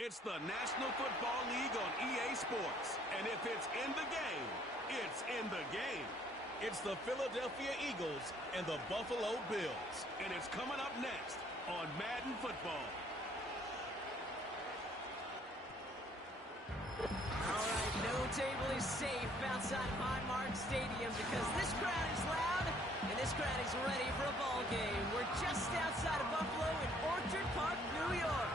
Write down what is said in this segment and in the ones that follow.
It's the National Football League on EA Sports. And if it's in the game, it's in the game. It's the Philadelphia Eagles and the Buffalo Bills. And it's coming up next on Madden Football. All right, no table is safe outside of Highmark Stadium because this crowd is loud and this crowd is ready for a ball game. We're just outside of Buffalo in Orchard Park, New York.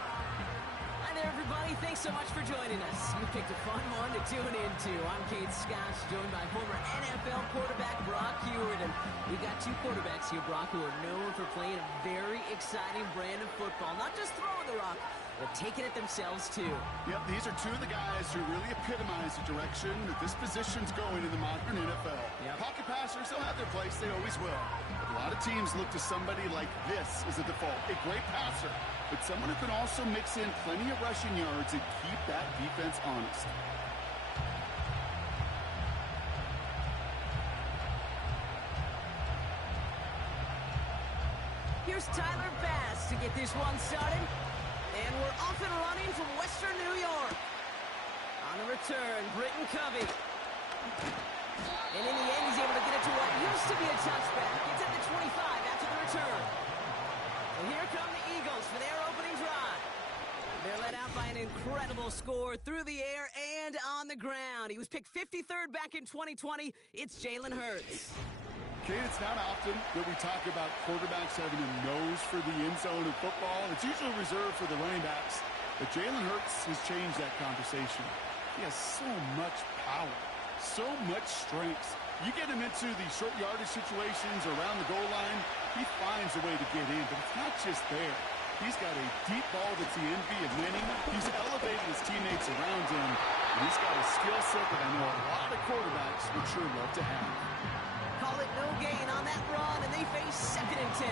Hi there, everybody. Thanks so much for joining us. You picked a fun one to tune into. I'm Kate Scott, joined by former NFL quarterback Brock Hewitt. And we got two quarterbacks here, Brock, who are known for playing a very exciting brand of football. Not just throwing the rock, but taking it themselves, too. Yep, these are two of the guys who really epitomize the direction that this position's going in the modern NFL. Yep. Pocket passers, they'll have their place. They always will. But a lot of teams look to somebody like this as a default. A great passer, but someone who can also mix in plenty of rushing yards and keep that defense honest. Here's Tyler Bass to get this one started. And we're off and running from Western New York. On the return, Britton Covey. And in the end, he's able to get it to what used to be a touchback. It's at the 25 after the return. And here come the Eagles for their opening drive. They're led out by an incredible score through the air and on the ground. He was picked 53rd back in 2020. It's Jalen Hurts. Kate, it's not often that we talk about quarterbacks having a nose for the end zone of football. It's usually reserved for the running backs. But Jalen Hurts has changed that conversation. He has so much power, so much strength. You get him into the short yardage situations around the goal line, he finds a way to get in. But it's not just there. He's got a deep ball that's the envy of many. He's elevated his teammates around him. And he's got a skill set that I know a lot of quarterbacks would sure love to have. Call it no gain on that run, and they face 2nd and 10.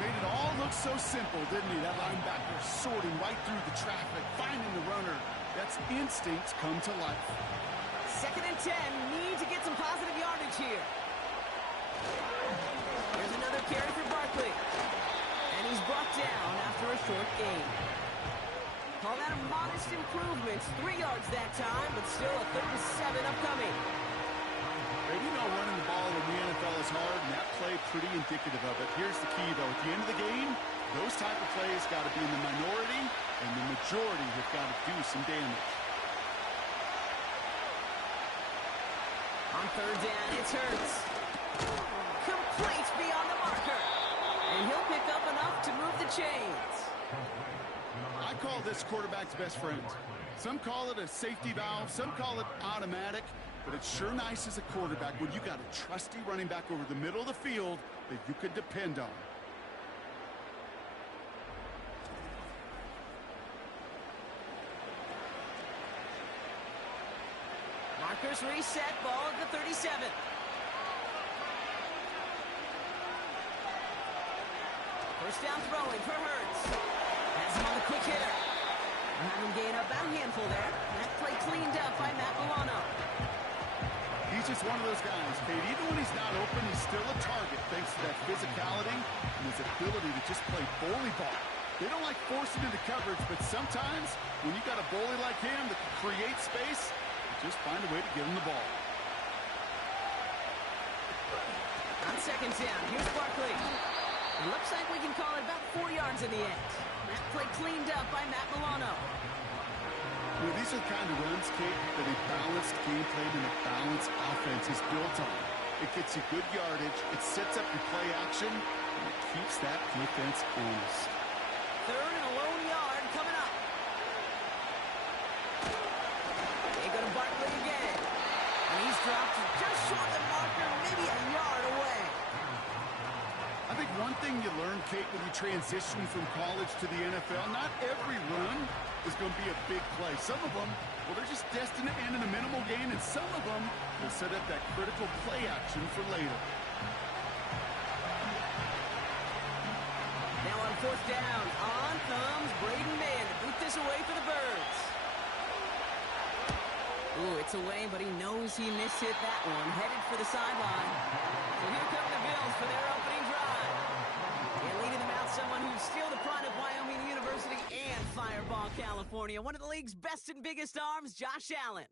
Made it all look so simple, didn't he? That linebacker sorting right through the traffic, finding the runner. That's instincts come to life. 2nd and 10, need to get some positive yardage here. Here's another carry for Barkley. And he's brought down after a short gain. Call that a modest improvement. 3 yards that time, but still a 3rd and 7 upcoming. You know running the ball in the NFL is hard, and that play pretty indicative of it. Here's the key, though. At the end of the game, those type of plays got to be in the minority, and the majority have got to do some damage. On 3rd down, it's Hurts. Complete beyond the marker. And he'll pick up enough to move the chains. I call this quarterback's best friend. Some call it a safety valve, some call it automatic. But it's sure nice as a quarterback when you got a trusty running back over the middle of the field that you could depend on. Markers reset, ball at the 37. First down throwing for Hurts. Has him on the quick hitter. Having gain up about a handful there. That play cleaned up by Matt Milano. He's just one of those guys, Kate. Even when he's not open, he's still a target thanks to that physicality and his ability to just play bully ball. They don't like forcing into coverage, but sometimes when you got a bully like him that can create space, you just find a way to give him the ball. On 2nd down, here's Barkley. It looks like we can call it about 4 yards in the end. That play cleaned up by Matt Milano. You know, these are the kind of runs, Kate, that a balanced game plan and a balanced offense is built on. It gets you good yardage, it sets up your play action, and it keeps that defense honest. 3rd and a lone yard coming up. They go to Barkley again. And he's dropped just short of the marker, maybe a yard away. I think one thing you learn, Kate, when you transition from college to the NFL, not every run is going to be a big play. Some of them, well, they're just destined to end in a minimal gain, and some of them will set up that critical play action for later. Now on 4th down, on comes Braden Mann to boot this away for the Birds. Ooh, it's away, but he knows he mishit that one, headed for the sideline. So here come the Bills for their opening drive. And leading them out, someone who's still the pride of Wyoming University and Fireball California, one of the league's best and biggest arms, Josh Allen.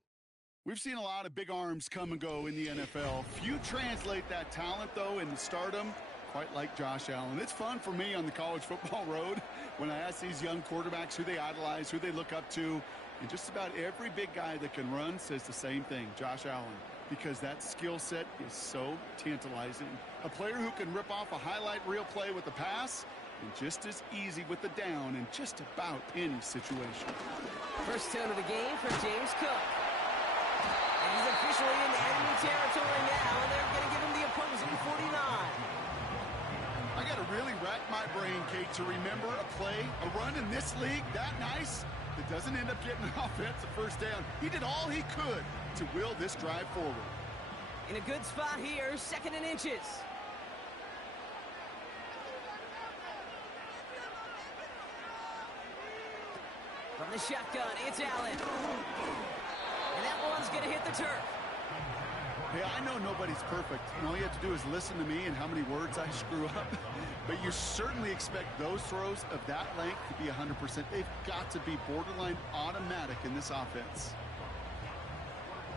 We've seen a lot of big arms come and go in the NFL. Few translate that talent, though, into stardom, quite like Josh Allen. It's fun for me on the college football road when I ask these young quarterbacks who they idolize, who they look up to. And just about every big guy that can run says the same thing, Josh Allen, because that skill set is so tantalizing. A player who can rip off a highlight reel play with the pass and just as easy with the down in just about any situation. First down of the game for James Cook. And he's officially in enemy territory now, and they're going to give him the opposing 49. I got to really rack my brain, Kate, to remember a play, a run in this league that nice that doesn't end up getting an offensive first down. He did all he could to will this drive forward. In a good spot here, 2nd and inches. From the shotgun, it's Allen. And that one's going to hit the turf. Hey, I know nobody's perfect, and all you have to do is listen to me and how many words I screw up. But you certainly expect those throws of that length to be 100%. They've got to be borderline automatic in this offense.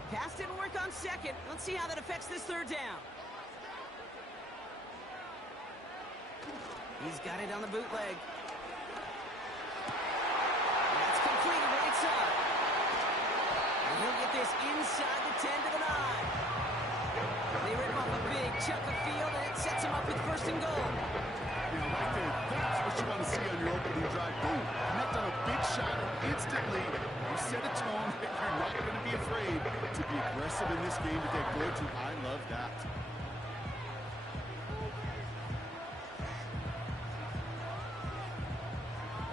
Pass didn't work on 2nd. Let's see how that affects this 3rd down. He's got it on the bootleg. That's completed right side. And he'll get this inside the 10 to the 9. They rip off a big chunk of field, and it sets him up with 1st and goal. Yeah, right there. That's what you want to see on your opening drive. Boom! Connect on a big shot, and instantly you set a tone that you're not going to be afraid to be aggressive in this game today. Boy, I love that.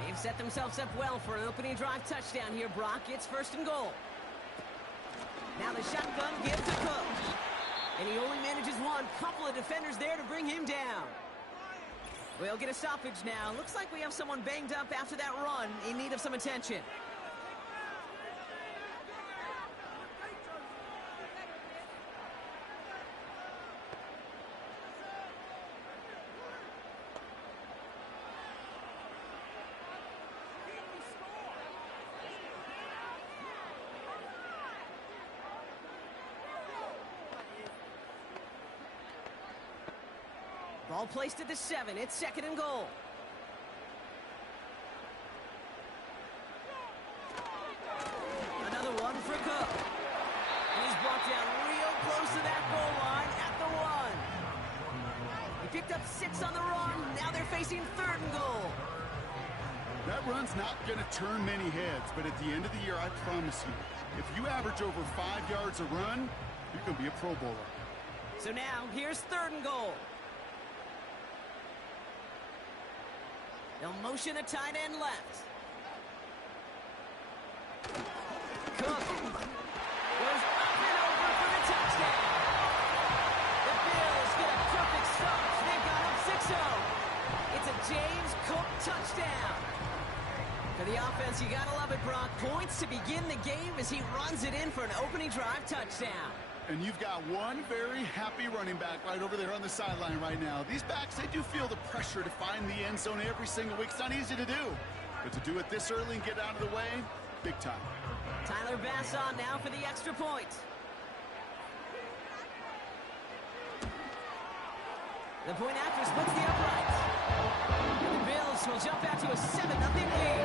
They've set themselves up well for an opening drive touchdown here, Brock. It's 1st and goal. Now the shotgun gives to Cook. And he only manages one. Couple of defenders there to bring him down. We'll get a stoppage now. Looks like we have someone banged up after that run in need of some attention. Ball placed at the 7. It's 2nd and goal. Another one for Cook. And he's brought down real close to that goal line at the 1. He picked up 6 on the run. Now they're facing 3rd and goal. That run's not going to turn many heads, but at the end of the year, I promise you, if you average over 5 yards a run, you're going to be a Pro Bowler. So now, here's 3rd and goal. They'll motion a tight end left. Cook goes up and over for the touchdown. The Bills get a perfect start. They've got up 6-0. It's a James Cook touchdown. For the offense, you gotta love it, Brock. Points to begin the game as he runs it in for an opening drive touchdown. And you've got one very happy running back right over there on the sideline right now. These backs, they do feel the pressure to find the end zone every single week. It's not easy to do. But to do it this early and get out of the way, big time. Tyler Bass on now for the extra point. The point after splits the uprights. And the Bills will jump out to a 7-0 lead.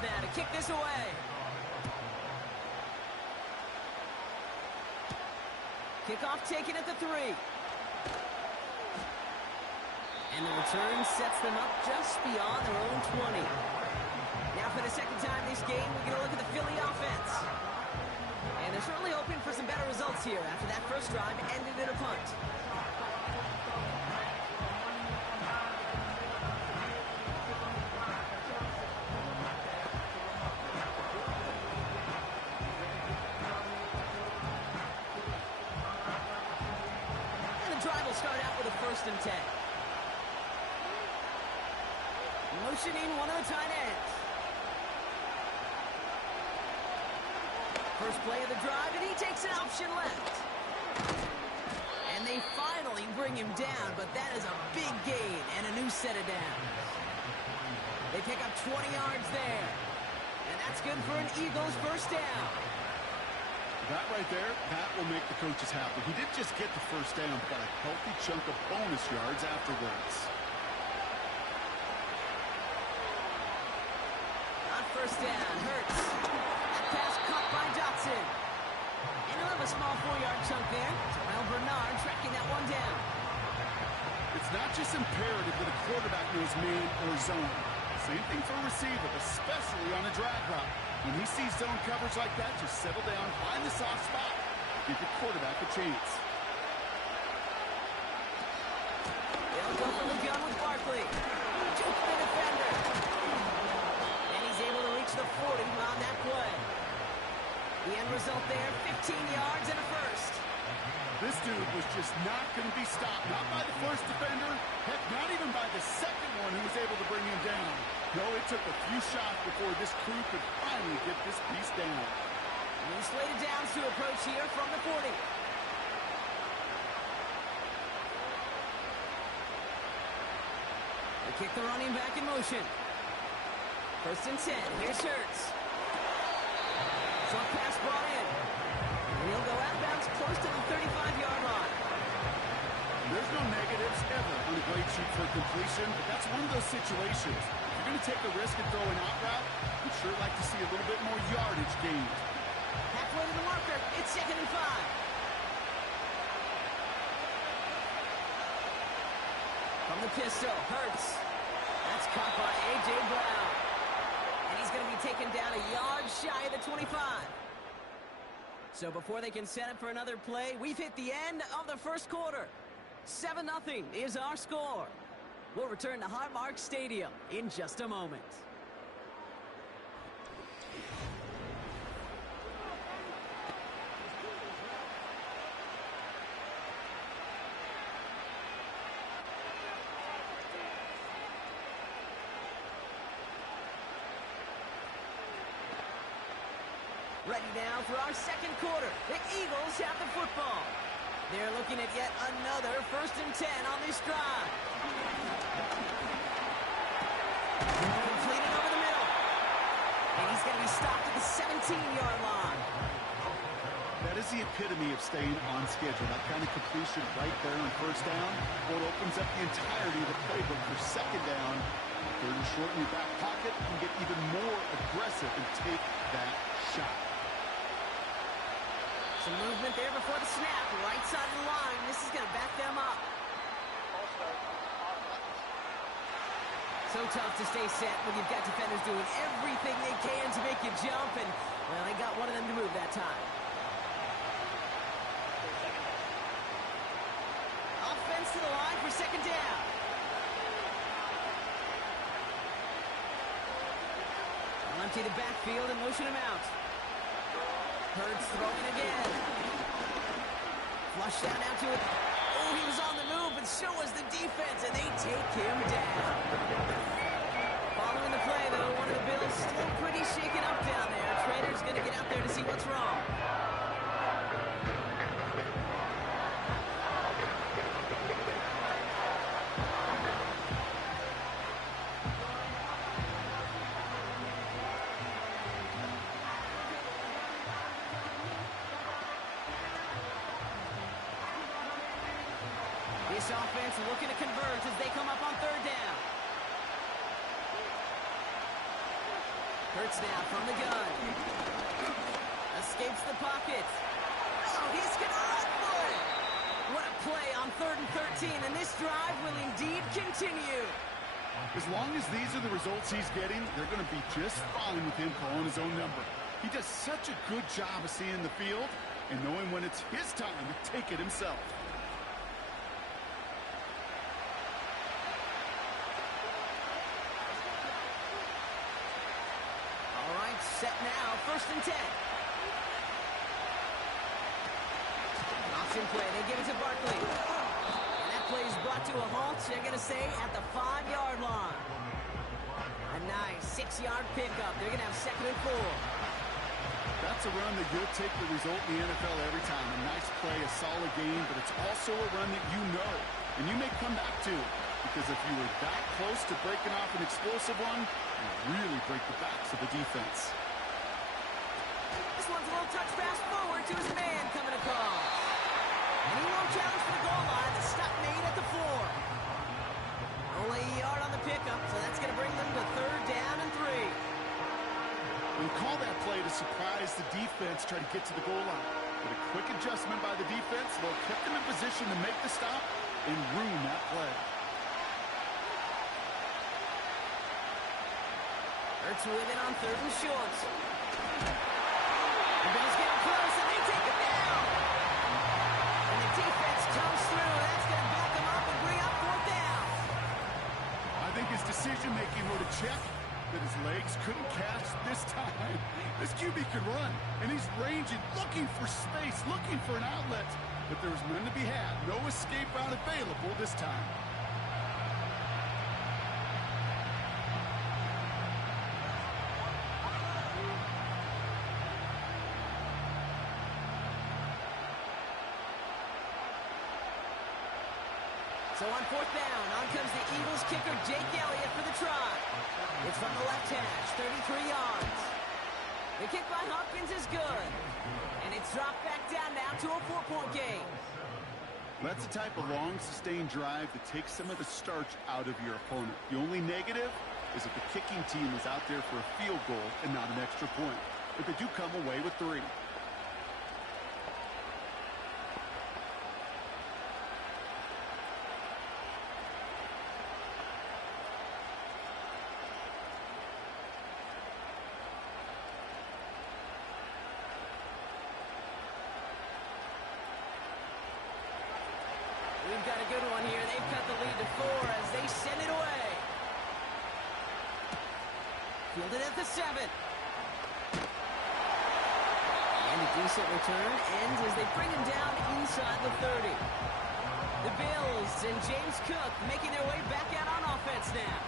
Now to kick this away. Kickoff taken at the 3. And the return sets them up just beyond their own 20. Now for the 2nd time this game, we're going to look at the Philly offense. And they're certainly hoping for some better results here after that first drive ended in a punt. will start out with a 1st and 10. Motioning one of the tight ends. First play of the drive, and he takes an option left. And they finally bring him down, but that is a big gain and a new set of downs. They pick up 20 yards there. And that's good for an Eagles 1st down. That right there, that will make the coaches happy. He didn't just get the 1st down, but got a healthy chunk of bonus yards afterwards. On 1st down, Hurts. That pass caught by Dotson. And he'll have a small 4-yard chunk there. Terrell Bernard tracking that one down. It's not just imperative that a quarterback knows man or zone. Same thing for a receiver, especially on a drag route. When he sees zone coverage like that, just settle down, find the soft spot, give your quarterback a chance. They'll go for the gun with Barkley. Juke the defender. And he's able to reach the 40 on that play. The end result there, 15 yards and a 1st. This dude was just not going to be stopped. Not by the 1st defender. Heck, not even by the 2nd one who was able to bring him down. No, it took a few shots before this crew could finally get this piece down. New slated downs to approach here from the 40. They kick the running back in motion. 1st and 10. Here's Hurts. Short pass brought in. And he'll go out of bounds close to the 35-yard line. There's no negatives ever on a great sheet for completion, but that's one of those situations. If you're going to take a risk and throw an out route, you'd sure like to see a little bit more yardage gained. Halfway to the marker. It's 2nd and 5. From the pistol, Hurts. That's caught by A.J. Brown. And he's going to be taken down a yard shy of the 25. So before they can set up for another play, we've hit the end of the 1st quarter. 7-0 is our score. We'll return to Highmark Stadium in just a moment. Ready now for our 2nd quarter. The Eagles have the football. They're looking at yet another 1st and 10 on this drive. Completed over the middle. And he's going to be stopped at the 17-yard line. That is the epitome of staying on schedule. That kind of completion right there on 1st down. Well, it opens up the entirety of the playbook for 2nd down. 3rd and short in your back pocket. You can get even more aggressive and take that shot. Some movement there before the snap. Right side of the line. This is going to back them up. So tough to stay set when you've got defenders doing everything they can to make you jump. And, well, they got one of them to move that time. Offense to the line for 2nd down. They'll empty the backfield and motion him out. Hurts throwing again. Flush down out to it. Oh, he was on the move, but so was the defense, and they take him down. Following the play, though, one of the Bills still pretty shaken up down there. Trader's going to get out there to see what's wrong. This offense looking to convert as they come up on 3rd down. Hurts now from the gun. Escapes the pocket. Oh, he's going to run for it. What a play on 3rd and 13, and this drive will indeed continue. As long as these are the results he's getting, they're going to be just fine with him calling his own number. He does such a good job of seeing the field and knowing when it's his time to take it himself. Set now, 1st and 10. Option play, they give it to Barkley. play is brought to a halt. They're going to say at the 5-yard line. A nice 6-yard pickup. They're going to have 2nd and 4. That's a run that you'll take the result in the NFL every time. A nice play, a solid game, but it's also a run that you know and you may come back to. Because if you were that close to breaking off an explosive one, you really break the backs of the defense. This one's a little touch pass forward to his man coming across. And he won't challenge for the goal line. The stop made at the 4. Only a yard on the pickup, so that's going to bring them to 3rd down and 3. We call that play to surprise the defense, try to get to the goal line. But a quick adjustment by the defense, they'll keep them in position to make the stop and ruin that play. Hurts with it on 3rd and short. The Bills get close, and they take it down. And the defense comes through. That's going to back them up and bring up 4th down. I think his decision-making were to check that his legs couldn't catch this time. This QB can run, and he's ranging, looking for space, looking for an outlet. But there was none to be had. No escape route available this time. So on 4th down, on comes the Eagles kicker, Jake Elliott, for the try. It's from the left hash, 33 yards. The kick by Hopkins is good. And it's dropped back down now to a 4-point game. That's the type of long, sustained drive that takes some of the starch out of your opponent. The only negative is that the kicking team is out there for a field goal and not an extra point. But they do come away with 3. We've got a good one here. They've cut the lead to 4 as they send it away. Fielded at the 7. And a decent return ends as they bring him down inside the 30. The Bills and James Cook making their way back out on offense now.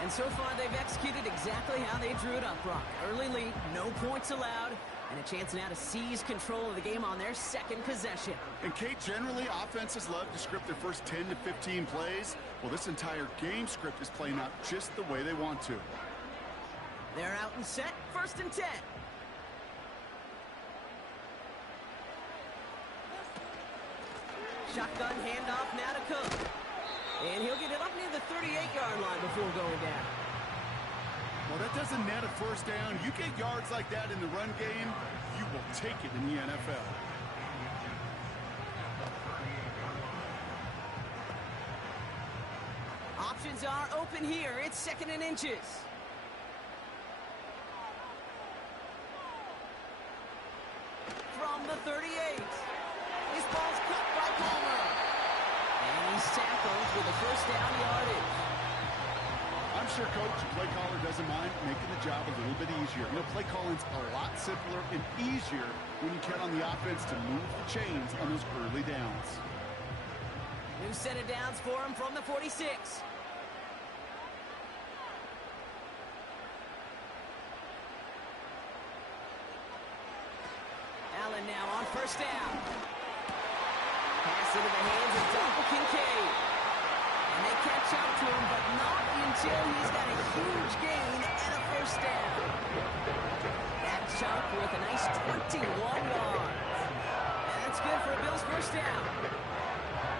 And so far they've executed exactly how they drew it up, Brock. Early lead, no points allowed, and a chance now to seize control of the game on their 2nd possession. And Kate, generally offenses love to script their first 10 to 15 plays. Well, this entire game script is playing out just the way they want to. They're out and set, 1st and 10. Shotgun handoff now to Cook. And he'll get it up near the 38-yard line before going down. Well, that doesn't net a 1st down. You get yards like that in the run game, you will take it in the NFL. Options are open here. It's 2nd and inches. From the 38. This ball's cut by Palmer. And he's tackled with a 1st down yardage. I'm sure Coach and play caller doesn't mind making the job a little bit easier. You know, play calling's a lot simpler and easier when you count on the offense to move the chains on those early downs. New set of downs for him from the 46. Allen now on 1st down. Pass into the hands of Dalton Kincaid. And they catch up to him, but not until he's got a huge gain and a 1st down. That chunk with a nice 21 yards. And that's good for a Bills 1st down.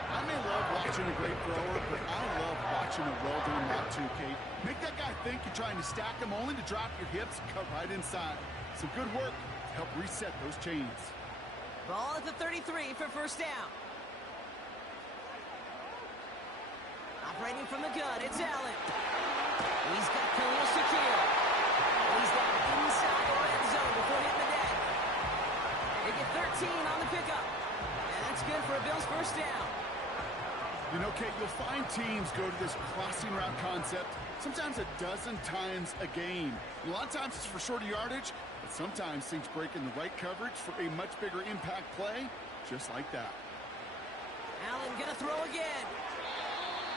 I may love watching a great thrower, but I love watching a well-done route too, Kate. Make that guy think you're trying to stack him only to drop your hips and cut right inside. Some good work to help reset those chains. Ball at the 33 for 1st down. Operating from the gun, it's Allen. He's got Khalil Shakir. He's got inside the red zone before hitting the deck. They get 13 on the pickup. And that's good for a Bills 1st down. You know, Kate, you'll find teams go to this crossing route concept sometimes a dozen times a game. A lot of times it's for shorter yardage, but sometimes things break in the right coverage for a much bigger impact play, just like that. Allen gonna throw again.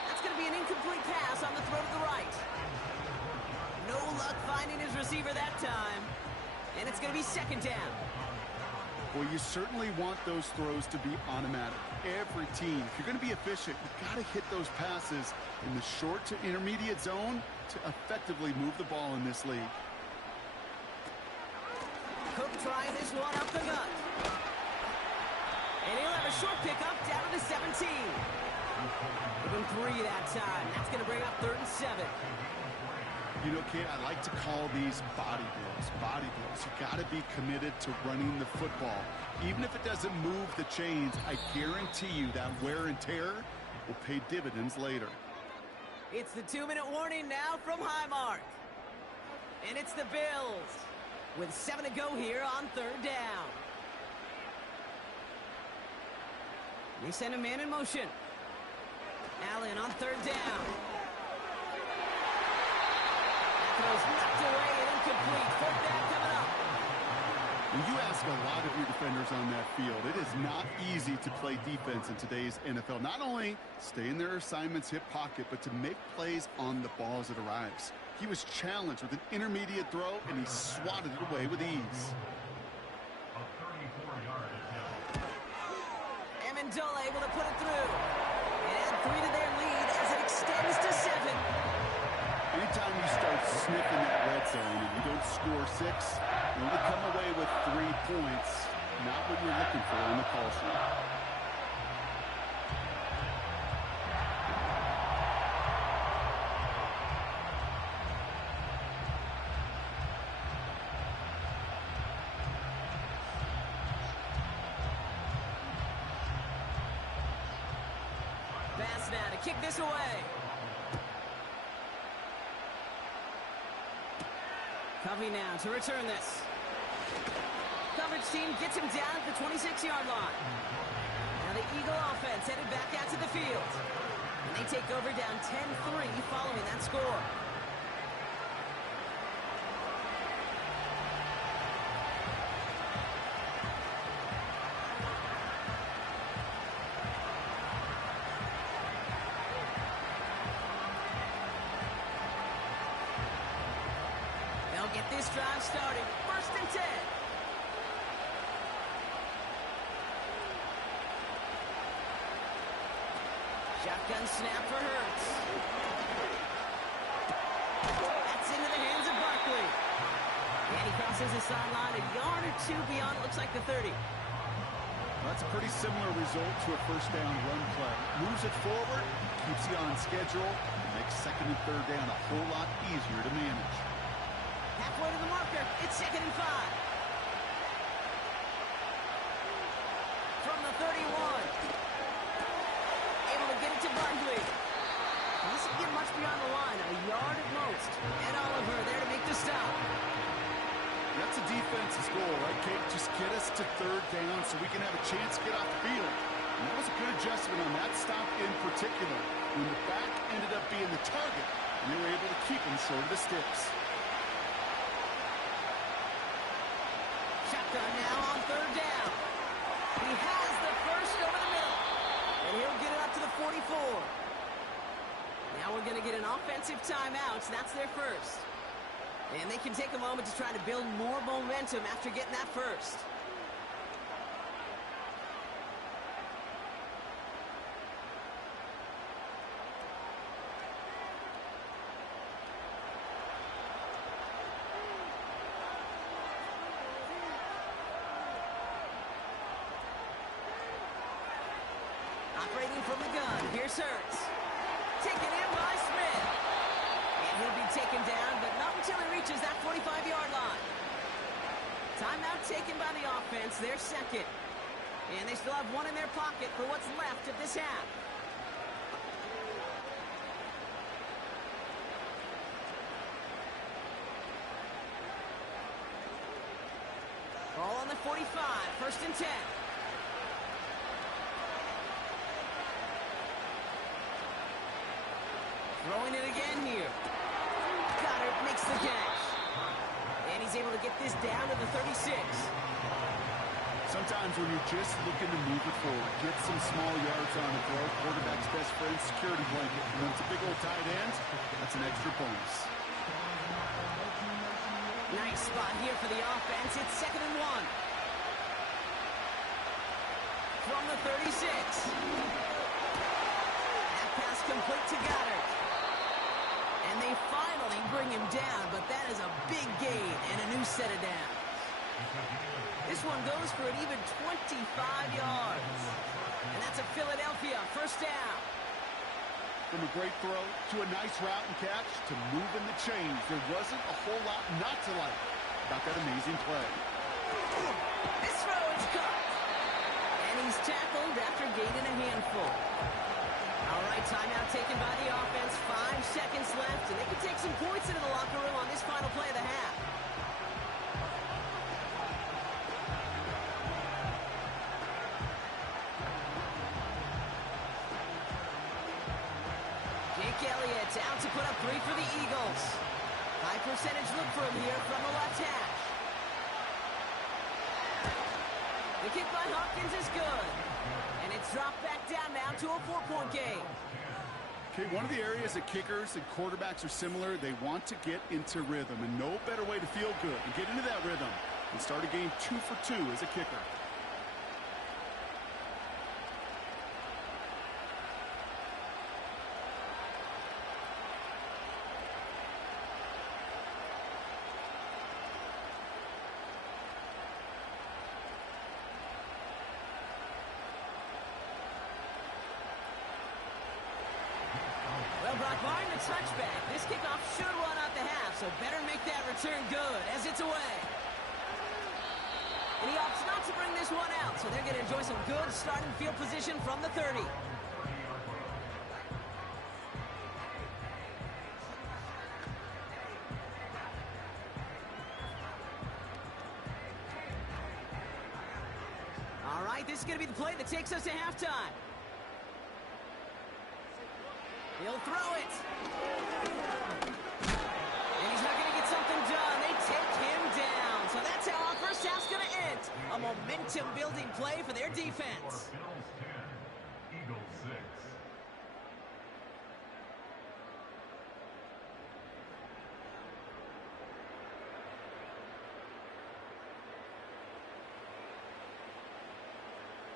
That's gonna be an incomplete pass on the throw to the right. No luck finding his receiver that time. And it's gonna be second down. Well, you certainly want those throws to be automatic. Every team, if you're going to be efficient, you've got to hit those passes in the short to intermediate zone to effectively move the ball in this league. Cook trying this one up the gut. And he'll have a short pickup down to the 17. Give him 3 that time. That's going to bring up 3rd and 7. You know, Kate, I like to call these body blows. Body blows. You got to be committed to running the football. Even if it doesn't move the chains, I guarantee you that wear and tear will pay dividends later. It's the 2-minute warning now from Highmark. And it's the Bills with 7 to go here on 3rd down. They send a man in motion. Allen on 3rd down. Throws knocked away and incomplete. 4th down coming up. When you ask a lot of your defenders on that field, it is not easy to play defense in today's NFL. Not only stay in their assignments, hip pocket, but to make plays on the ball as it arrives. He was challenged with an intermediate throw, and he swatted it away with ease. Amendola able to put it through. And add 3 to their lead as it extends to 7. Anytime you start sniffing that red zone and you don't score 6, you only come away with 3 points. Not what you're looking for on the call sheet. Pass now to kick this away. Covey now to return this. Coverage team gets him down at the 26-yard line. Now the Eagle offense headed back out to the field. And they take over down 10-3 following that score. Get this drive started. 1st and 10. Shotgun snap for Hurts. That's into the hands of Barkley. And he crosses the sideline a yard or 2 beyond, it looks like the 30. Well, that's a pretty similar result to a 1st down run play. Moves it forward, keeps you on schedule, and makes 2nd and 3rd down a whole lot easier to manage. Halfway to the marker, it's 2nd and 5. From the 31. Able to get it to Barkley. Doesn't get much beyond the line, a yard at most. And Oliver there to make the stop. That's a defense's goal, right, Kate? Just get us to 3rd down so we can have a chance to get off the field. And that was a good adjustment on that stop in particular. When the back ended up being the target, and they were able to keep him short of the sticks. Shotgun now on 3rd down. He has the first over the middle. And he'll get it up to the 44. Now we're going to get an offensive timeout. That's their first. And they can take a moment to try to build more momentum after getting that first. Operating from the gun, here's Hurts. Taken in by Smith. And he'll be taken down, but not until he reaches that 45-yard line. Timeout taken by the offense, their 2nd. And they still have 1 in their pocket for what's left of this half. Ball on the 45, 1st and 10. Throwing it again here. Goddard makes the catch. And he's able to get this down to the 36. Sometimes when you're just looking to move it forward, get some small yards on the throw, quarterback's best friend, security blanket. And when it's a big old tight end, that's an extra bonus. Nice spot here for the offense. It's 2nd and 1. From the 36. That pass complete to Goddard. And they finally bring him down, but that is a big gain and a new set of downs. This one goes for an even 25 yards. And that's a Philadelphia first down. From a great throw to a nice route and catch to moving the chains, there wasn't a whole lot not to like about that amazing play. This throw is caught. And he's tackled after gaining a handful. All right, timeout taken by the offense. 5 seconds left, and they can take some points into the locker room on this final play of the half. Elliott out to put up 3 for the Eagles. High percentage look for him here from the left hash. The kick by Hopkins is good. And it's dropped back down now to a 4-point game. Okay, one of the areas that kickers and quarterbacks are similar, they want to get into rhythm. And no better way to feel good and get into that rhythm than start a game 2 for 2 as a kicker. Brock barring the touchback. This kickoff should run out the half, so better make that return good as it's away. And he opts not to bring this one out, so they're going to enjoy some good starting field position from the 30. All right, this is going to be the play that takes us to halftime. He'll throw it. And he's not going to get something done. They take him down. So that's how our first half's going to end. A momentum-building play for their defense. Bills 10, Eagles 6.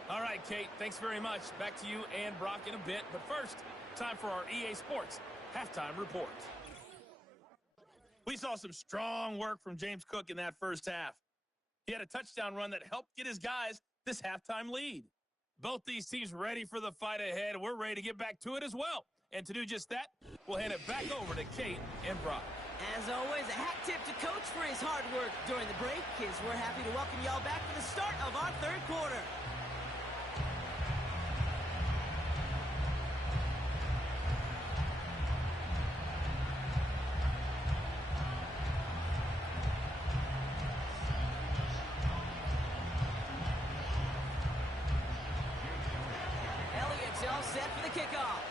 All right, Kate, thanks very much. Back to you and Brock in a bit. But first, time for our EA Sports Halftime Report. We saw some strong work from James Cook in that first half. He had a touchdown run that helped get his guys this halftime lead. Both these teams ready for the fight ahead. We're ready to get back to it as well. And to do just that, we'll hand it back over to Kate and Brock. As always, a hat tip to Coach for his hard work during the break, as we're happy to welcome y'all back for the start of our third quarter. All set for the kickoff.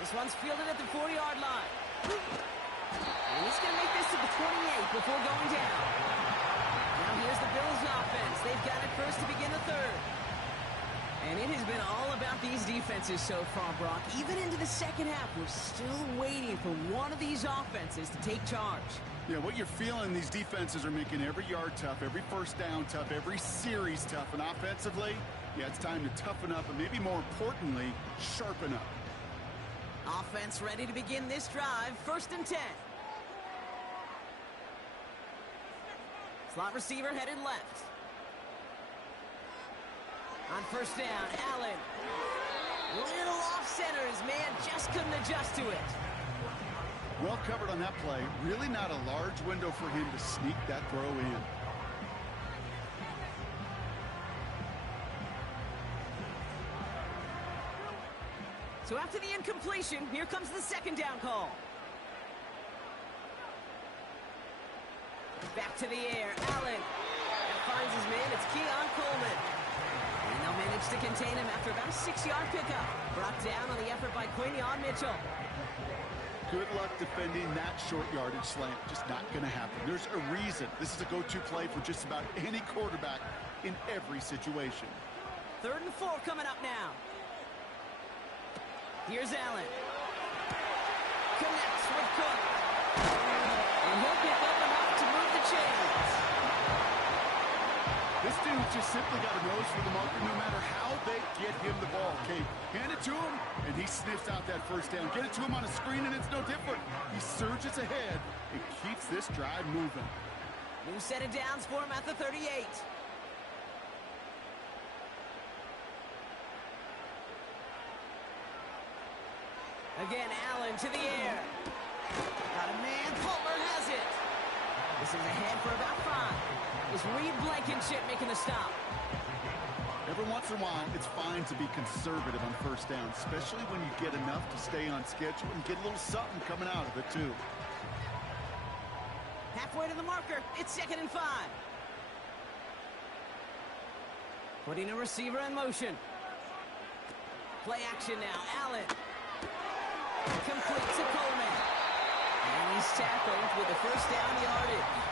This one's fielded at the 40-yard line. And he's going to make this to the 28 before going down. Now here's the Bills offense. They've got it first to begin the third. And it has been all about these defenses so far, Brock. Even into the second half, we're still waiting for one of these offenses to take charge. Yeah, what you're feeling, these defenses are making every yard tough, every first down tough, every series tough. And offensively, yeah, it's time to toughen up and maybe more importantly, sharpen up. Offense ready to begin this drive. 1st and 10. Slot receiver headed left. On first down, Allen. Little off center. His man just couldn't adjust to it. Well covered on that play. Really not a large window for him to sneak that throw in. So after the incompletion, here comes the second down call. Back to the air, Allen. Finds his man, it's Keon Coleman. And they'll manage to contain him after about a 6-yard pickup. Brought down on the effort by Quinion Mitchell. good luck defending that short yardage slant. Just not going to happen. There's a reason. This is a go-to play for just about any quarterback in every situation. 3rd and 4 coming up now. Here's Allen. Connects with Cook. And he'll pick up enough to move the chains. This dude's just simply got a nose for the marker no matter how they get him the ball. Okay, hand it to him, and he sniffs out that first down. Get it to him on a screen, and it's no different. He surges ahead and keeps this drive moving. New set of downs for him at the 38. Again, Allen to the air. Got a man. Palmer has it. This is ahead for about 5. Is Reed Blankenship making the stop? Every once in a while, it's fine to be conservative on first down, especially when you get enough to stay on schedule and get a little something coming out of it, too. Halfway to the marker. It's 2nd and 5. Putting a receiver in motion. Play action now. Allen. Complete to Coleman. And he's tackled with the first down yardage.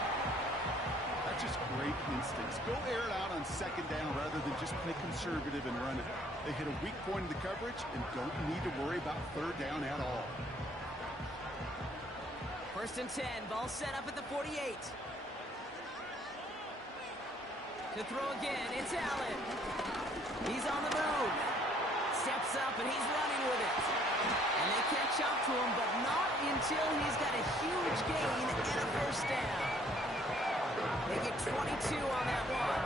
That's just great instincts. Go air it out on 2nd down rather than just play conservative and run it. They hit a weak point in the coverage and don't need to worry about 3rd down at all. 1st and 10. Ball set up at the 48. To throw again. It's Allen. He's on the move. Steps up and he's running with it. And they catch up to him, but not until he's got a huge gain and a first down. They get 22 on that one.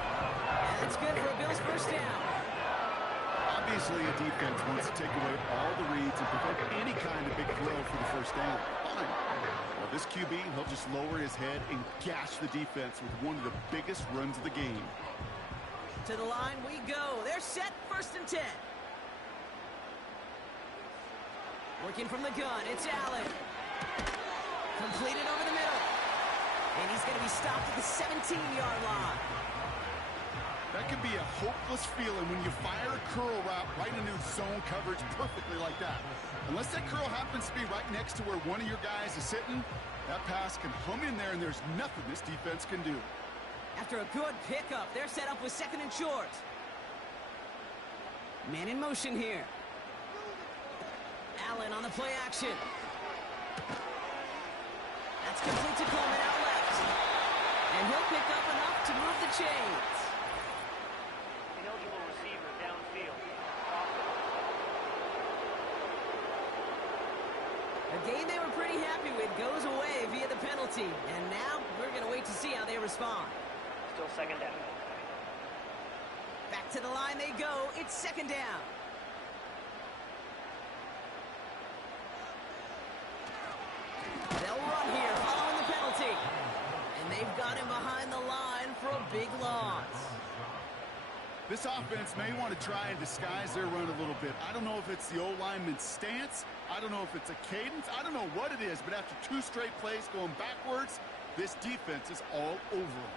And that's good for a Bills first down. Obviously, a defense wants to take away all the reads and prevent any kind of big throw for the first down. Fine. Well, this QB, he'll just lower his head and gash the defense with one of the biggest runs of the game. To the line we go. They're set. 1st and 10. Working from the gun, it's Allen. Completed over the middle. And he's going to be stopped at the 17-yard line. That can be a hopeless feeling when you fire a curl route right into zone coverage perfectly like that. Unless that curl happens to be right next to where one of your guys is sitting, that pass can hum in there and there's nothing this defense can do. After a good pickup, they're set up with 2nd and short. Man in motion here. Allen on the play action. That's complete to Coleman out left. And he'll pick up enough to move the chains. Ineligible receiver downfield. A game they were pretty happy with goes away via the penalty. And now we're going to wait to see how they respond. Still 2nd down. Back to the line they go. It's 2nd down. They'll run here following the penalty. And they've got him behind the line for a big loss. This offense may want to try and disguise their run a little bit. I don't know if it's the O-lineman's stance. I don't know if it's a cadence. I don't know what it is. But after 2 straight plays going backwards, this defense is all over them.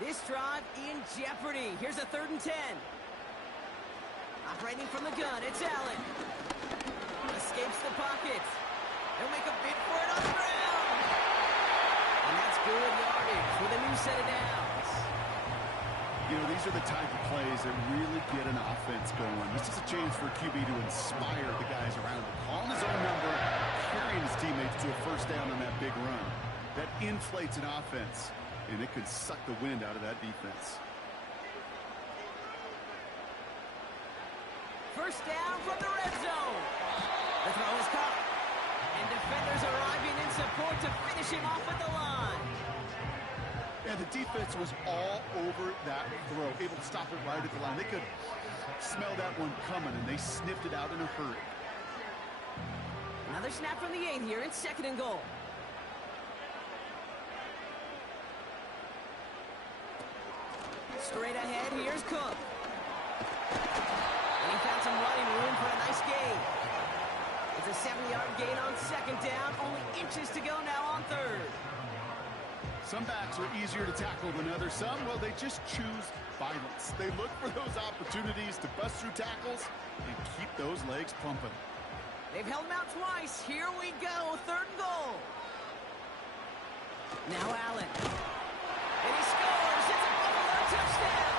This drive in jeopardy. Here's a 3rd and 10. Operating from the gun, it's Allen. Escapes the pocket. He'll make a bid for it on the ground. And that's good yardage with a new set of downs. You know, these are the type of plays that really get an offense going. This is a chance for a QB to inspire the guys around him. Calling his own number, carrying his teammates to a first down on that big run. That inflates an offense, and it could suck the wind out of that defense. First down from the red zone. The throw is caught. And defenders arriving in support to finish him off at the line. And the defense was all over that throw, able to stop it right at the line. They could smell that one coming, and they sniffed it out in a hurry. Another snap from the 8 here. It's 2nd and goal. Straight ahead, here's Cook. And he found some running room for a nice gain. It's a 7-yard gain on 2nd down. Only inches to go now on 3rd. Some backs are easier to tackle than others. Some, well, they just choose violence. They look for those opportunities to bust through tackles and keep those legs pumping. They've held him out twice. Here we go. 3rd and goal. Now Allen. And he scores. It's a Buffalo touchdown.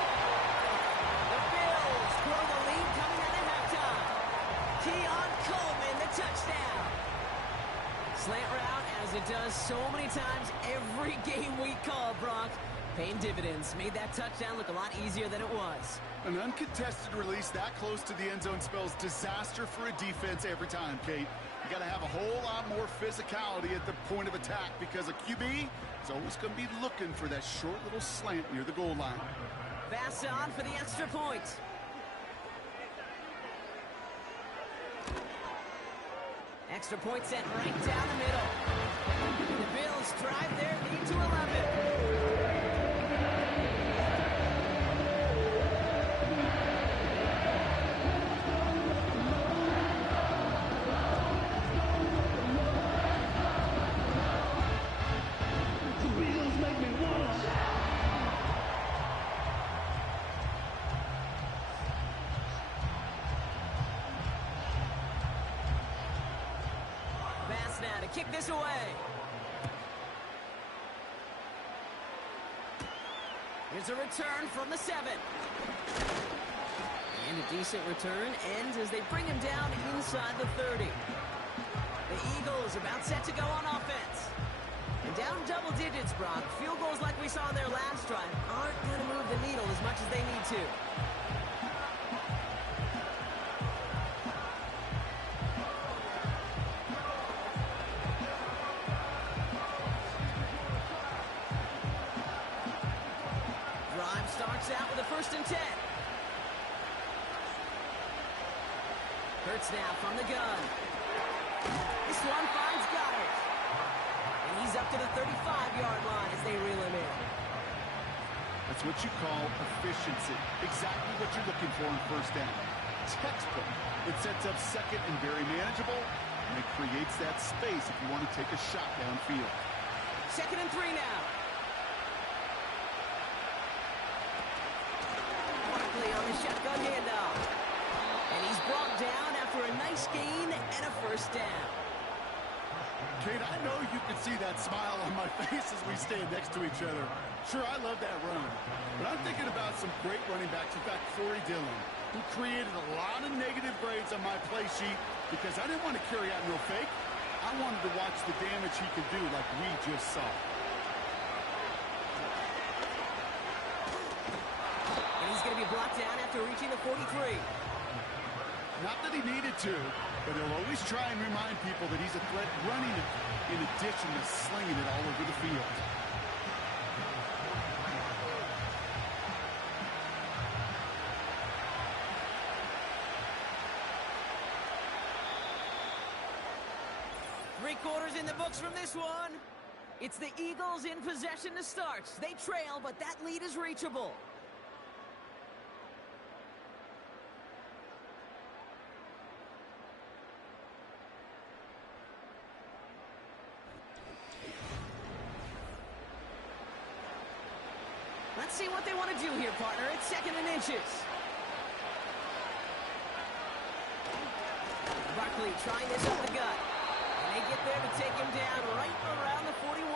The Bills grow the lead coming out of halftime. Keon Coleman, the touchdown. Slant route, as it does so many times every game we call, Brock. Paying dividends. Made that touchdown look a lot easier than it was. An uncontested release that close to the end zone spells disaster for a defense every time, Kate. You got to have a whole lot more physicality at the point of attack because a QB is always going to be looking for that short little slant near the goal line. Pass on for the extra point. Extra point sent right down the middle. The Bills drive their lead to 11. Now to kick this away. Here's a return from the 7. And a decent return ends as they bring him down inside the 30. The Eagles about set to go on offense. And down double digits, Brock. Field goals like we saw in their last drive aren't going to move the needle as much as they need to. Starts out with a 1st and 10. Hurts now from the gun. This one finds Goddard. And he's up to the 35-yard line as they reel him in. That's what you call efficiency. Exactly what you're looking for in 1st down. Textbook. It sets up 2nd and very manageable, and it creates that space if you want to take a shot downfield. 2nd and 3 now. On the shotgun handoff. And he's brought down after a nice gain and a 1st down. Kate, I know you can see that smile on my face as we stand next to each other. Sure, I love that run. But I'm thinking about some great running backs. In fact, Corey Dillon, who created a lot of negative grades on my play sheet because I didn't want to carry out no fake. I wanted to watch the damage he could do like we just saw. Going to be blocked down after reaching the 43. Not that he needed to, but he'll always try and remind people that he's a threat running it in addition to slinging it all over the field. Three-quarters in the books from this one. It's the Eagles in possession to start. They trail, but that lead is reachable. Let's see what they want to do here, partner. It's 2nd and inches. Barkley trying this up the gut. And they get there to take him down right around the 41.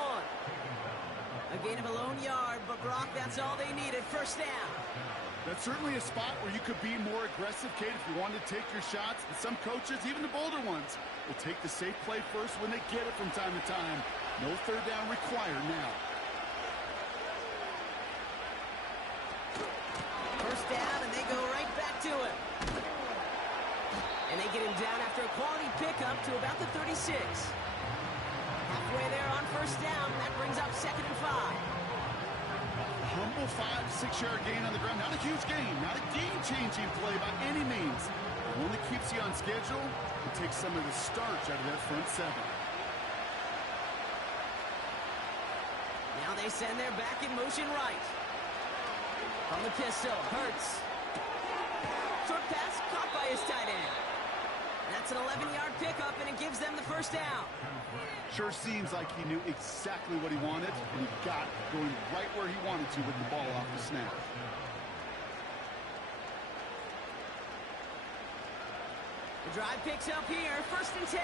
A gain of a lone yard, but Brock, that's all they needed. 1st down. That's certainly a spot where you could be more aggressive, Kate, if you wanted to take your shots. But some coaches, even the bolder ones, will take the safe play first when they get it from time to time. No 3rd down required now. 1st down, and they go right back to him. And they get him down after a quality pickup to about the 36. Halfway there on 1st down, that brings up 2nd and 5. Humble 5-6-yard gain on the ground. Not a huge gain, not a game-changing play by any means. The one that keeps you on schedule and takes some of the starch out of that front 7. Now they send their back in motion right. From the pistol, Hurts. Short pass caught by his tight end. That's an 11-yard pickup, and it gives them the 1st down. Sure seems like he knew exactly what he wanted, and he got it, going right where he wanted to with the ball off the snap. The drive picks up here, 1st and 10.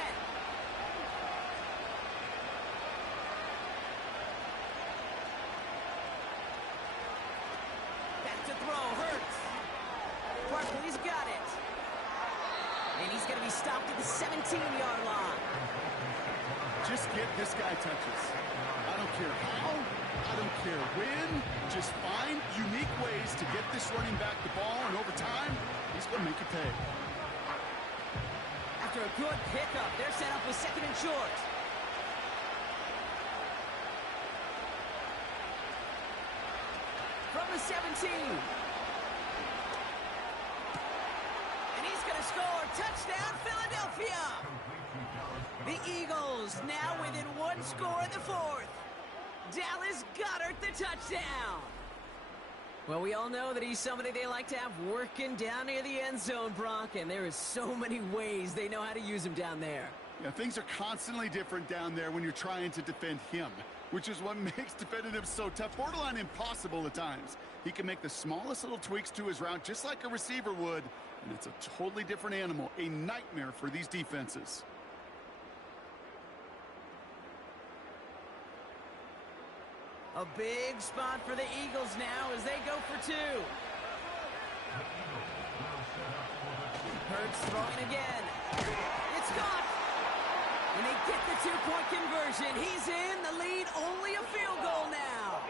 Back to throw, Hurts. Barkley's got it. And he's going to be stopped at the 17-yard line. Just get this guy touches. I don't care how, I don't care when. Just find unique ways to get this running back the ball, and over time, he's going to make it pay. After a good pickup, they're set up with 2nd and short. From the 17. And he's going to score. Touchdown, Philadelphia! The Eagles now within 1 score in the 4th. Dallas Goedert the touchdown. Well, we all know that he's somebody they like to have working down near the end zone, Brock, and there is so many ways they know how to use him down there. Yeah, things are constantly different down there when you're trying to defend him, which is what makes defending him so tough, borderline impossible at times. He can make the smallest little tweaks to his route just like a receiver would, and it's a totally different animal, a nightmare for these defenses. A big spot for the Eagles now as they go for 2. Hurts throwing again. It's caught. And they get the 2-point conversion. He's in the lead, only a field goal now.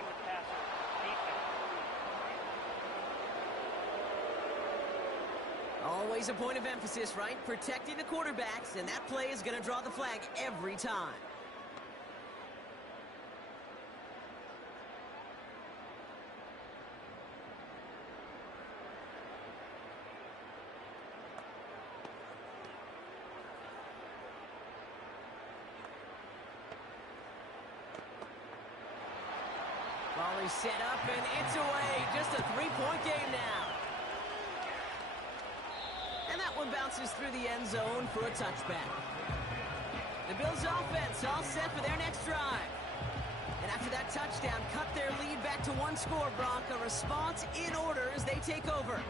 Always a point of emphasis, right? Protecting the quarterbacks, and that play is going to draw the flag every time. Ball is set up, and it's away. Just a 3-point game now. And that one bounces through the end zone for a touchback. The Bills' offense all set for their next drive. And after that touchdown, cut their lead back to 1 score, Brock. A response in order as they take over.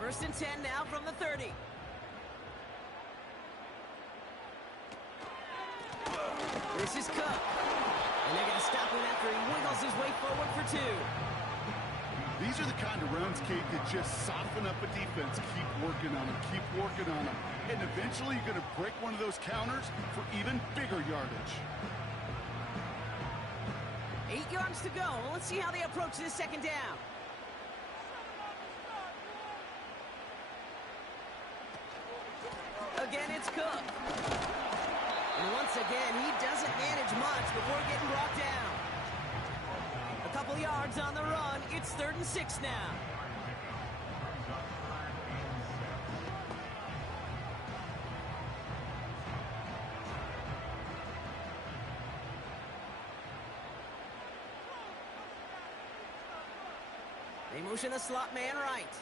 First and 10 now from the 30. This is Cook. And they're going to stop him after he wiggles his way forward for 2. These are the kind of runs, Kate, that just soften up a defense. Keep working on them, keep working on them. And eventually you're going to break one of those counters for even bigger yardage. 8 yards to go. Let's see how they approach this 2nd down. Again, it's Cook. And once again, he doesn't manage much before getting brought down. A couple yards on the run. It's 3rd and 6 now. They motion the slot man right.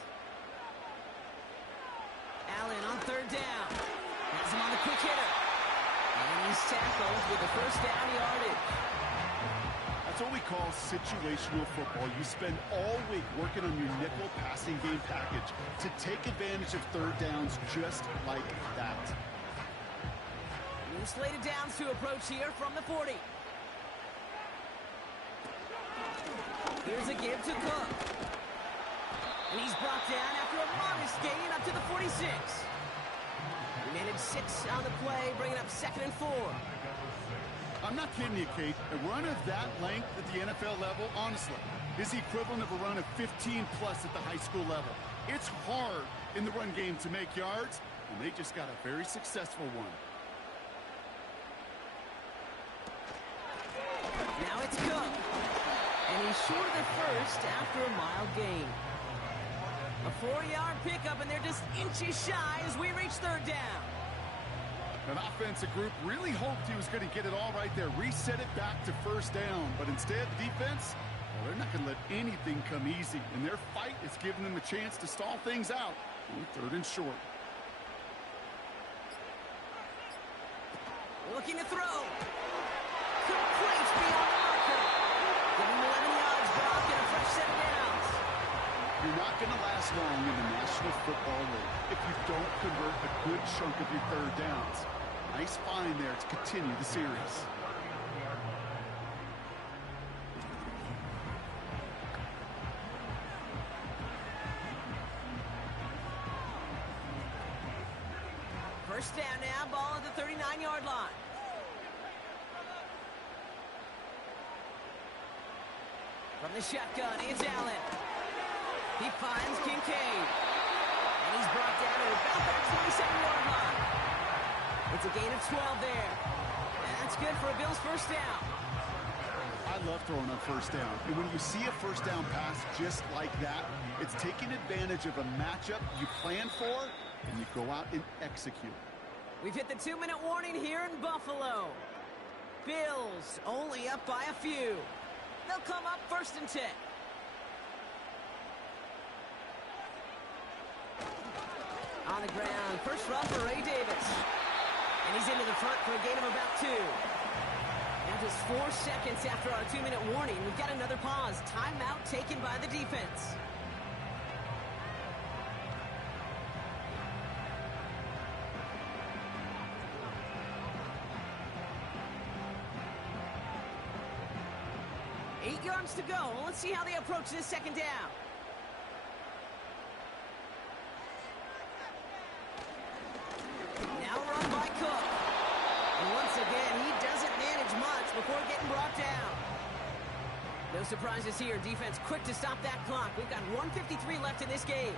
Allen on 3rd down. Has him on the quick hitter. And he's tackled with the 1st down yardage. That's what we call situational football. You spend all week working on your nickel passing game package to take advantage of 3rd downs just like that. New slated downs to approach here from the 40. Here's a give to Cook. And he's brought down after a modest gain up to the 46. He managed 6 on the play, bringing up 2nd and 4. I'm not kidding you, Kate. A run of that length at the NFL level, honestly, is the equivalent of a run of 15-plus at the high school level. It's hard in the run game to make yards, and they just got a very successful one. Now it's Cook. And he's short of the 1st after a mild gain. A 4-yard pickup, and they're just inches shy as we reach 3rd down. An offensive group really hoped he was going to get it all right there, reset it back to 1st down. But instead, the defense, well, they're not going to let anything come easy. And their fight is giving them a chance to stall things out on 3rd and short. Looking to throw. Complete beyond the marker. Give him 11 yards, Brock, and a fresh set of downs. You're not going to last long in the National Football League if you don't convert a good chunk of your third downs. Nice find there to continue the series. First down now, ball at the 39-yard line. From the shotgun, it's Allen. He finds Kincaid. And he's brought down at about that 27-yard line. It's a gain of 12 there. And that's good for a Bills first down. I love throwing on first down. And when you see a first down pass just like that, it's taking advantage of a matchup you plan for, and you go out and execute. We've hit the 2-minute warning here in Buffalo. Bills only up by a few. They'll come up 1st and 10. On the ground, first run for Ray Davis. And he's into the front for a gain of about 2. Now just 4 seconds after our 2-minute warning, we've got another pause. Timeout taken by the defense. Eight yards to go. Let's see how they approach this second down. Now run by Cook. And once again, he doesn't manage much before getting brought down. No surprises here. Defense quick to stop that clock. We've got 1:53 left in this game.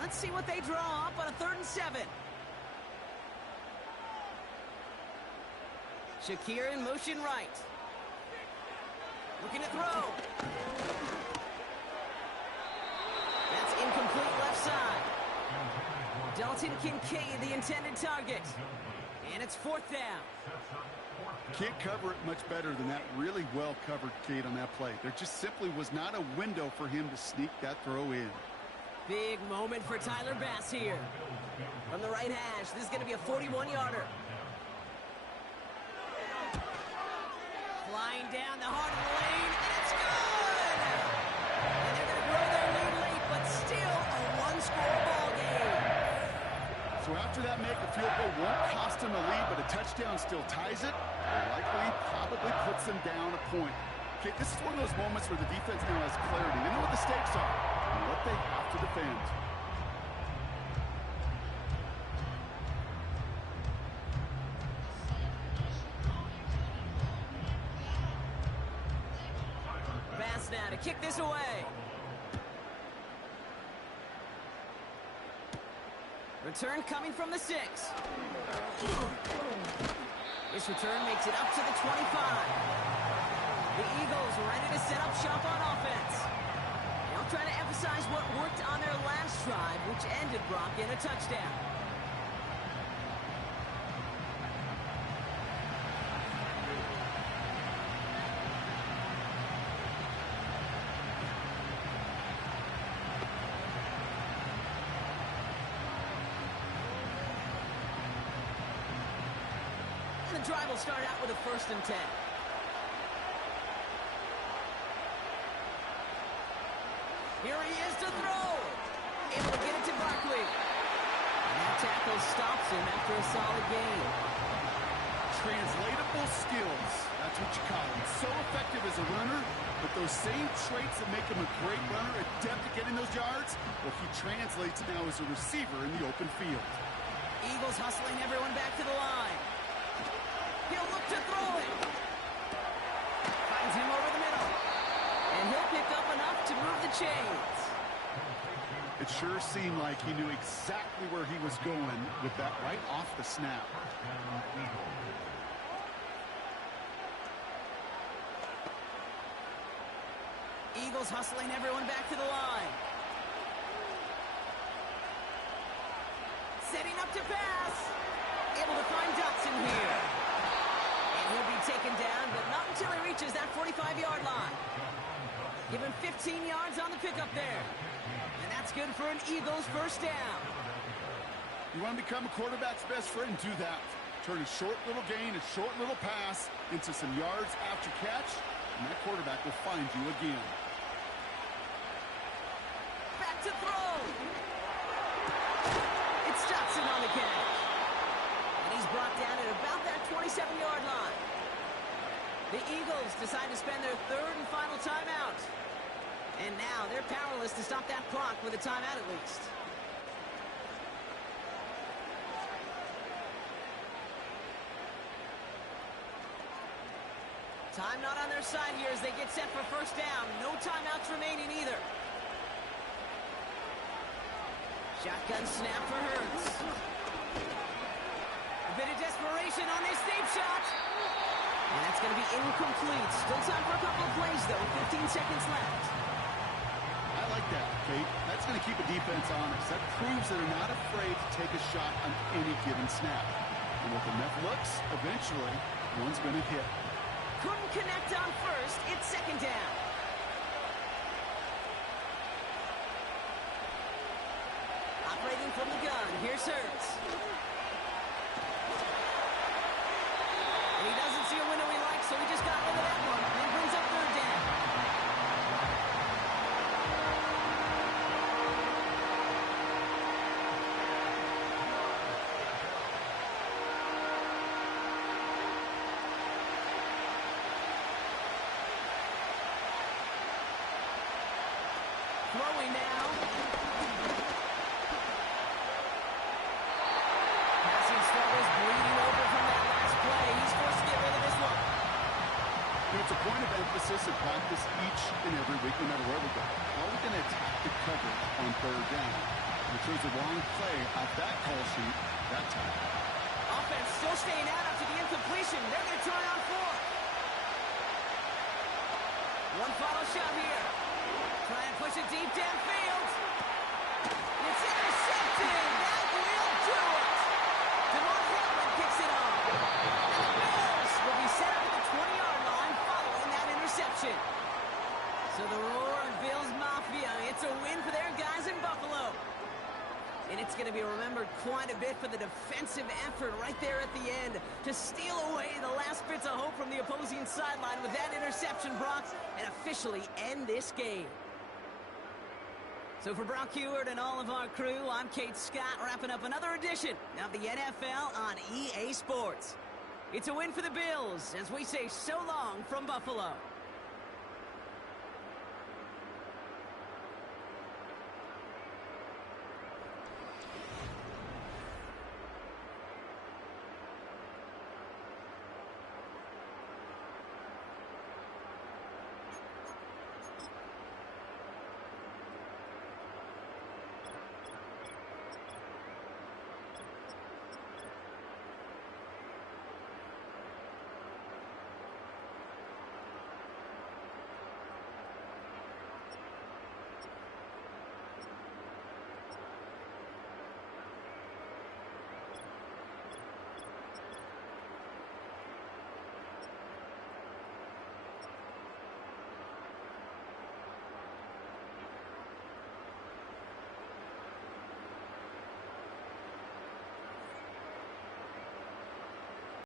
Let's see what they draw up on a 3rd and 7. Shakir in motion right. Looking to throw. That's incomplete left side. Dalton Kincaid, the intended target. And it's 4th down. Can't cover it much better than that really well-covered Cade on that play. There just simply was not a window for him to sneak that throw in. Big moment for Tyler Bass here. From the right hash, this is going to be a 41-yarder. Flying down the heart of the lane, and it's good! And they're going to grow their lead late, but still a one-score ball game. So after that make, a field goal won't cost him a lead, but a touchdown still ties it, or likely probably puts them down a point. Okay, this is one of those moments where the defense now has clarity. They know what the stakes are and what they have to defend. Bass now to kick this away. Return coming from the 6. This return makes it up to the 25. The Eagles ready to set up shop on offense. They'll try to emphasize what worked on their last drive, which ended Brock in a touchdown. And the drive will start out with a 1st and 10. Here he is to throw. Able to get it to Barkley. And that tackle stops him after a solid gain. Translatable skills. That's what you call him. So effective as a runner, but those same traits that make him a great runner, adept at getting those yards, well, he translates now as a receiver in the open field. Eagles hustling everyone back to the line. He'll look to throw it. Finds him over the middle. And he'll pick up enough to move the chains. It sure seemed like he knew exactly where he was going with that right off the snap. Eagles hustling everyone back to the line. Setting up to pass. Able to find Dotson here. And He'll be taken down, but not until he reaches that 45-yard line. Give him 15 yards on the pickup there. And that's good for an Eagles first down. You want to become a quarterback's best friend? Do that. Turn a short little gain, a short little pass into some yards after catch, and that quarterback will find you again. Back to throw. It's Johnson on the catch. And he's brought down at about that 27-yard line. The Eagles decide to spend their third and final timeout. And now they're powerless to stop that clock with a timeout at least. Time not on their side here as they get set for first down. No timeouts remaining either. Shotgun snap for Hurts. A bit of desperation on this deep shot. And that's going to be incomplete. Still time for a couple of plays, though. 15 seconds left. I like that, Kate. That's going to keep a defense honest. That proves that they're not afraid to take a shot on any given snap. And with enough looks, eventually, one's going to hit. Couldn't connect on first. It's second down. Operating from the gun. Here's Hurts. And he doesn't see a window he likes, so he just got rid of that one. And brings up third down. Throwing now. Passing struggles, bleeding over from that last play. He's forced to get rid of this one. It's a point of emphasis in practice each and every week, no matter where we go. How are we going to attack the coverage on third down? We chose the wrong play off that call sheet that time. Offense still staying out after the incompletion. They're going to try on fourth. One final shot here. Try and push it deep downfield. It's intercepted. That will do it. DeMar Hamlin kicks it off. And the Bills will be set up at the 20-yard line following that interception. So the Roar and Bills Mafia, it's a win for their guys in Buffalo. And it's going to be remembered quite a bit for the defensive effort right there at the end to steal away the last bits of hope from the opposing sideline with that interception, Brock, and officially end this game. So for Brock Heward and all of our crew, I'm Kate Scott, wrapping up another edition of the NFL on EA Sports. It's a win for the Bills as we say so long from Buffalo.